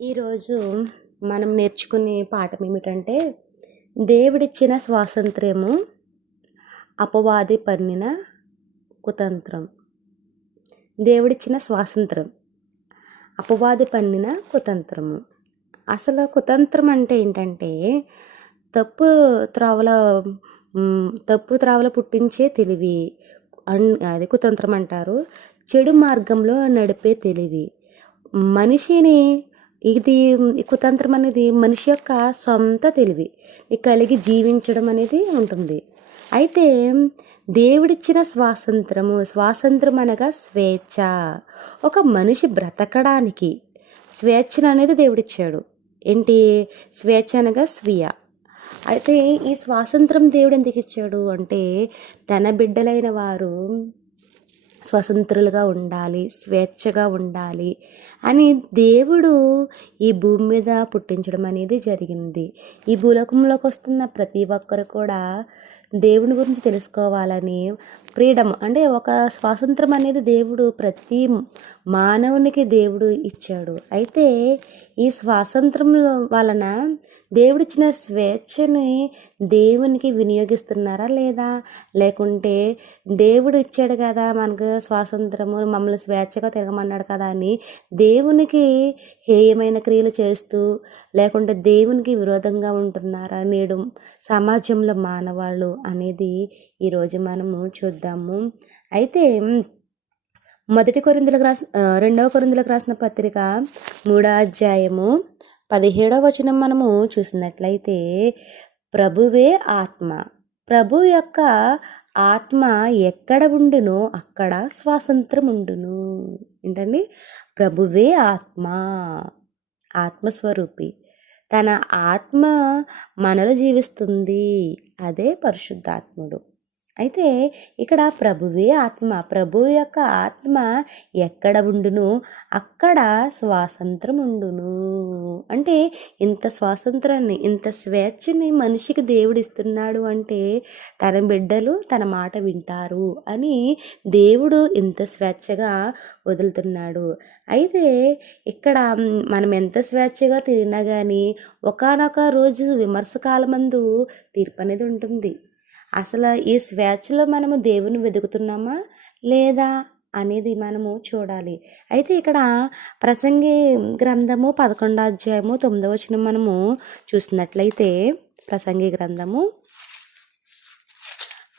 ఈరోజు మనం నేర్చుకునే పాఠం ఏమిటంటే, దేవుడిచ్చిన స్వాతంత్ర్యము, అపవాది పన్నిన కుతంత్రం. దేవుడిచ్చిన స్వాతంత్రం, అపవాది పన్నిన కుతంత్రము. అసలు కుతంత్రం అంటే ఏంటంటే, తప్పు త్రోవలో తప్పు త్రోవలో పుట్టించే తెలివి అది కుతంత్రం అంటారు. చెడు మార్గంలో నడిపే తెలివి. మనిషిని ఇది కుతంత్రం అనేది మనిషి యొక్క సొంత తెలివి కలిగి జీవించడం అనేది ఉంటుంది. అయితే దేవుడిచ్చిన స్వాతంత్రం అనగా స్వేచ్ఛ. ఒక మనిషి బ్రతకడానికి స్వేచ్ఛను అనేది దేవుడిచ్చాడు. ఏంటి స్వేచ్ఛ అనగా స్వీయ. అయితే ఈ స్వాతంత్రం దేవుడు ఎందుకు ఇచ్చాడు అంటే, తన బిడ్డలైన వారు స్వతంత్రులుగా ఉండాలి, స్వేచ్ఛగా ఉండాలి అని దేవుడు ఈ భూమి మీద పుట్టించడం అనేది జరిగింది. ఈ భూలోకంలోకి వస్తున్న ప్రతి ఒక్కరు కూడా దేవుని గురించి తెలుసుకోవాలని, ఫ్రీడమ్ అంటే ఒక స్వాతంత్రం అనేది దేవుడు ప్రతి మానవునికి దేవుడు ఇచ్చాడు. అయితే ఈ స్వాతంత్రం వలన దేవుడిచ్చిన స్వేచ్ఛని దేవునికి వినియోగిస్తున్నారా లేదా, లేకుంటే దేవుడు ఇచ్చాడు కదా మనకు స్వాతంత్రము, మమ్మల్ని స్వేచ్ఛగా తిరగమన్నాడు కదా అని దేవునికి హేయమైన క్రియలు చేస్తూ, లేకుంటే దేవునికి విరోధంగా ఉంటున్నారా నేడు సమాజంలో మానవాళ్ళు అనేది ఈరోజు మనము చూద్దాము. అయితే రెండవ కొరింథీయులకు రాసిన పత్రిక 3వ అధ్యాయము 17వ వచనం మనము చూసినట్లయితే, ప్రభువే ఆత్మ, ప్రభు యొక్క ఆత్మ ఎక్కడ ఉండునో అక్కడ స్వాతంత్రం ఉండును. ఏంటండి, ప్రభువే ఆత్మ, ఆత్మస్వరూపి, తన ఆత్మ మనలో జీవిస్తుంది, అదే పరిశుద్ధాత్ముడు. అయితే ఇక్కడ ప్రభువే ఆత్మ, ప్రభు యొక్క ఆత్మ ఎక్కడ ఉండును అక్కడ స్వాతంత్రం ఉండును. అంటే ఇంత స్వాతంత్రాన్ని, ఇంత స్వేచ్ఛని మనిషికి దేవుడు ఇస్తున్నాడు అంటే తన బిడ్డలు తన మాట వింటారు అని దేవుడు ఇంత స్వేచ్ఛగా వదులుతున్నాడు. అయితే ఇక్కడ మనం ఎంత స్వేచ్ఛగా తిరిగినా కానీ ఒకానొక రోజు విమర్శకాలమందు తీర్పు అనేది ఉంటుంది. అసలు ఈ స్వేచ్ఛలో మనము దేవుని వెతుకుతున్నామా లేదా అనేది మనము చూడాలి. అయితే ఇక్కడ ప్రసంగి గ్రంథము 11వ అధ్యాయము 9వ వచనం మనము చూసినట్లయితే, ప్రసంగి గ్రంథము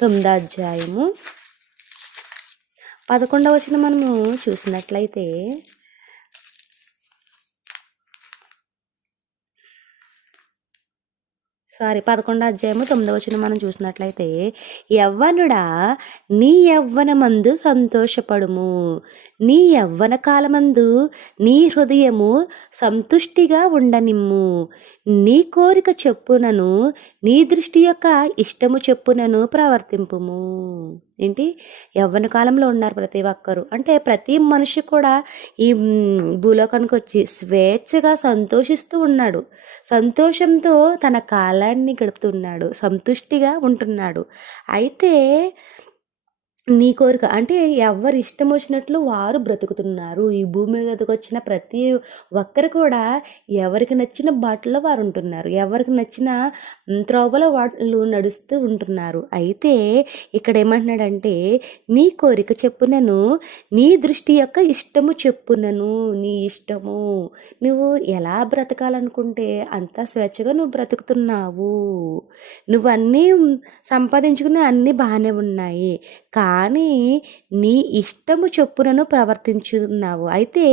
9వ అధ్యాయము 11వ వచనం మనము చూసినట్లయితే, 11వ అధ్యాయము 9వ వచనం మనం చూసినట్లయితే, యవ్వనుడా నీ యవ్వనమందు సంతోషపడుము, నీ యవ్వన కాలమందు నీ హృదయము సంతుష్టిగా ఉండనిమ్ము, నీ కోరిక చెప్పునను నీ దృష్టి యొక్క ఇష్టము చెప్పునను ప్రవర్తింపుము. ఏంటి, యవ్వన కాలంలో ఉన్నారు ప్రతి ఒక్కరు. అంటే ప్రతి మనిషి కూడా ఈ భూలోకానికి వచ్చి స్వేచ్ఛగా సంతోషిస్తూ ఉన్నాడు, సంతోషంతో తన కాలాన్ని గడుపుతున్నాడు, సంతుష్టిగా ఉంటున్నాడు. అయితే నీ కోరిక అంటే ఎవరు ఇష్టం వచ్చినట్లు వారు బ్రతుకుతున్నారు. ఈ భూమి మీదకి వచ్చిన ప్రతి ఒక్కరు కూడా ఎవరికి నచ్చిన బాటలో వారు ఉంటున్నారు, ఎవరికి నచ్చిన త్రోవలో వాళ్ళు నడుస్తూ ఉంటున్నారు. అయితే ఇక్కడ ఏమంటున్నాడంటే, నీ కోరిక చెప్పునను నీ దృష్టి యొక్క ఇష్టము చెప్పునను, నీ ఇష్టము, నువ్వు ఎలా బ్రతకాలనుకుంటే అంత స్వేచ్ఛగా నువ్వు బ్రతుకుతున్నావు, నువ్వు అన్నీ సంపాదించుకుని అన్నీ బాగానే ఉన్నాయి, కానీ నీ ఇష్టము చొప్పునను ప్రవర్తించున్నావు. అయితే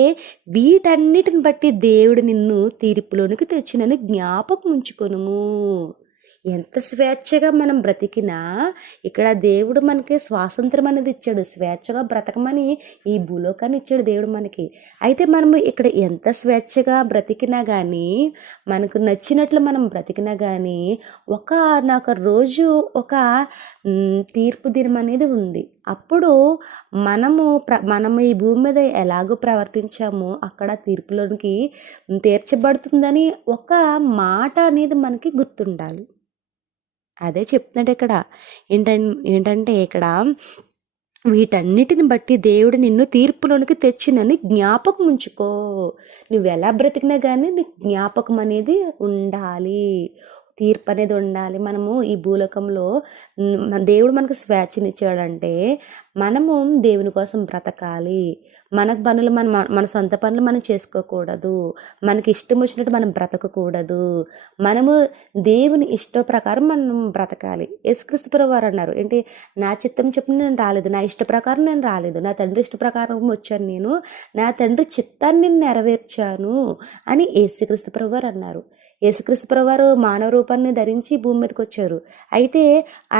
వీటన్నిటిని బట్టి దేవుడు నిన్ను తీర్పులోనికి తెచ్చినని జ్ఞాపకం ఉంచుకొనుము. ఎంత స్వేచ్ఛగా మనం బ్రతికినా ఇక్కడ దేవుడు మనకి స్వాతంత్రం అనేది ఇచ్చాడు, స్వేచ్ఛగా బ్రతకమని ఈ భూలోకాన్ని ఇచ్చాడు దేవుడు మనకి. అయితే మనము ఇక్కడ ఎంత స్వేచ్ఛగా బ్రతికినా కానీ, మనకు నచ్చినట్లు మనం బ్రతికినా కానీ ఒకనొక రోజు ఒక తీర్పు దినం అనేది ఉంది. అప్పుడు మనము ఈ భూమి మీద ఎలాగో ప్రవర్తించామో అక్కడ తీర్పులోనికి తీర్చబడుతుందని ఒక మాట అనేది మనకి గుర్తుండాలి. అదే చెప్తున్నాడు ఇక్కడ. ఏంటంటే ఇక్కడ వీటన్నిటిని బట్టి దేవుడు నిన్ను తీర్పులోనికి తెచ్చినని జ్ఞాపకం ఉంచుకో. నువ్వు ఎలా బ్రతికినా కానీ నీకు జ్ఞాపకం అనేది ఉండాలి, తీర్పు అనేది ఉండాలి. మనము ఈ భూలోకంలో దేవుడు మనకు స్వేచ్ఛనిచ్చాడంటే మనము దేవుని కోసం బ్రతకాలి. మన పనులు మన సొంత పనులు మనం చేసుకోకూడదు, మనకి ఇష్టం వచ్చినట్టు మనం బ్రతకకూడదు. మనము దేవుని ఇష్ట ప్రకారం మనం బ్రతకాలి. యేసుక్రీస్తు ప్రభువారు అన్నారు ఏంటి, నా చిత్తం చొప్పున నేను రాలేదు, నా ఇష్ట ప్రకారం నేను రాలేదు, నా తండ్రి ఇష్ట ప్రకారం వచ్చాను, నేను నా తండ్రి చిత్తాన్ని నెరవేర్చాను అని యేసుక్రీస్తు ప్రభువారు అన్నారు. యేసుక్రీస్తు ప్రభువారు మానవ రూపాన్ని ధరించి భూమి మీదకి వచ్చారు. అయితే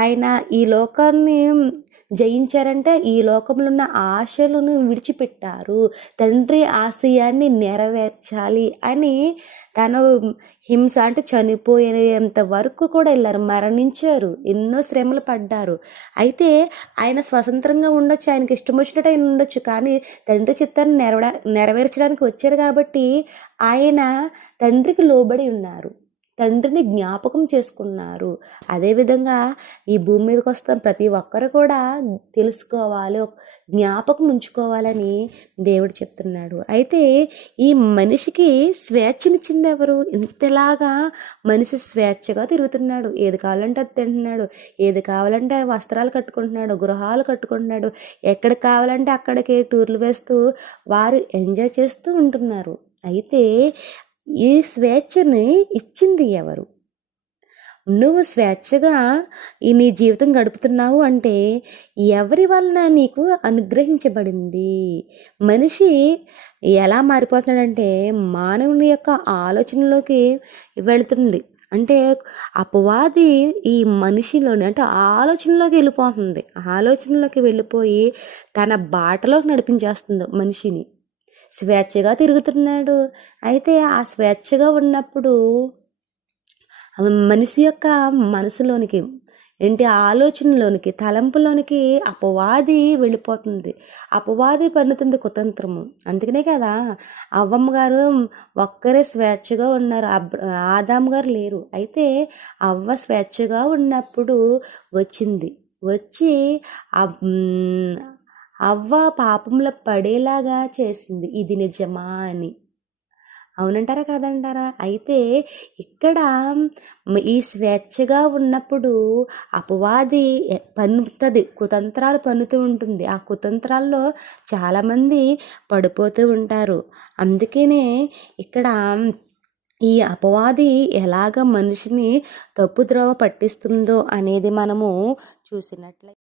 ఆయన ఈ లోకాన్ని జయించారంటే ఈ లోకంలో ఉన్న ఆశలను విడిచిపెట్టారు, తండ్రి ఆశయాన్ని నెరవేర్చాలి అని తను హింస అంటే చనిపోయేంత వరకు కూడా వెళ్ళారు, మరణించారు, ఎన్నో శ్రమలు పడ్డారు. అయితే ఆయన స్వతంత్రంగా ఉండొచ్చు, ఆయనకి ఇష్టం వచ్చినట్టు ఆయన ఉండొచ్చు, కానీ తండ్రి చిత్తాన్ని నెరవేర్చడానికి వచ్చారు కాబట్టి ఆయన తండ్రికి లోబడి ఉన్నారు, తండ్రిని జ్ఞాపకం చేసుకున్నారు. అదేవిధంగా ఈ భూమి మీదకి వస్తున్న ప్రతి ఒక్కరు కూడా తెలుసుకోవాలి, జ్ఞాపకం ఉంచుకోవాలని దేవుడు చెప్తున్నాడు. అయితే ఈ మనిషికి స్వేచ్ఛనిచ్చింది ఎవరు? ఇంతలాగా మనిషి స్వేచ్ఛగా తిరుగుతున్నాడు, ఏది కావాలంటే అది తింటున్నాడు, ఏది కావాలంటే వస్త్రాలు కట్టుకుంటున్నాడు, గృహాలు కట్టుకుంటున్నాడు, ఎక్కడికి కావాలంటే అక్కడికి టూర్లు వేస్తూ వారు ఎంజాయ్ చేస్తూ ఉంటున్నారు. అయితే ఈ స్వేచ్ఛని ఇచ్చింది ఎవరు? నువ్వు స్వేచ్ఛగా నీ జీవితం గడుపుతున్నావు అంటే ఎవరి వలన నీకు అనుగ్రహించబడింది? మనిషి ఎలా మారిపోతున్నాడంటే మానవుని యొక్క ఆలోచనలోకి వెళుతుంది. అంటే అపవాది ఈ మనిషిలోని అంటే ఆలోచనలోకి వెళ్ళిపోతుంది, ఆలోచనలోకి వెళ్ళిపోయి తన బాటలోకి నడిపించేస్తుంది మనిషిని. స్వేచ్ఛగా తిరుగుతున్నాడు. అయితే ఆ స్వేచ్ఛగా ఉన్నప్పుడు మనిషి యొక్క మనసులోనికి ఏంటి, ఆలోచనలోనికి, తలంపులోనికి అపవాది వెళ్ళిపోతుంది, అపవాది పన్నుతుంది కుతంత్రము. అందుకనే కదా అవ్వమ్మ గారు ఒక్కరే స్వేచ్ఛగా ఉన్నారు, ఆదాము గారు లేరు. అయితే అవ్వ స్వేచ్ఛగా ఉన్నప్పుడు వచ్చి అవ్వ పాపంలో పడేలాగా చేసింది. ఇది నిజమా అని. అవునంటారా కాదంటారా? అయితే ఇక్కడ ఈ స్వేచ్ఛగా ఉన్నప్పుడు అపవాది పన్నుతుంది, కుతంత్రాలు పన్నుతూ ఉంటుంది. ఆ కుతంత్రాల్లో చాలామంది పడిపోతూ ఉంటారు. అందుకనే ఇక్కడ ఈ అపవాది ఎలాగ మనిషిని తప్పుద్రోవ పట్టిస్తుందో అనేది మనము చూసినట్లయితే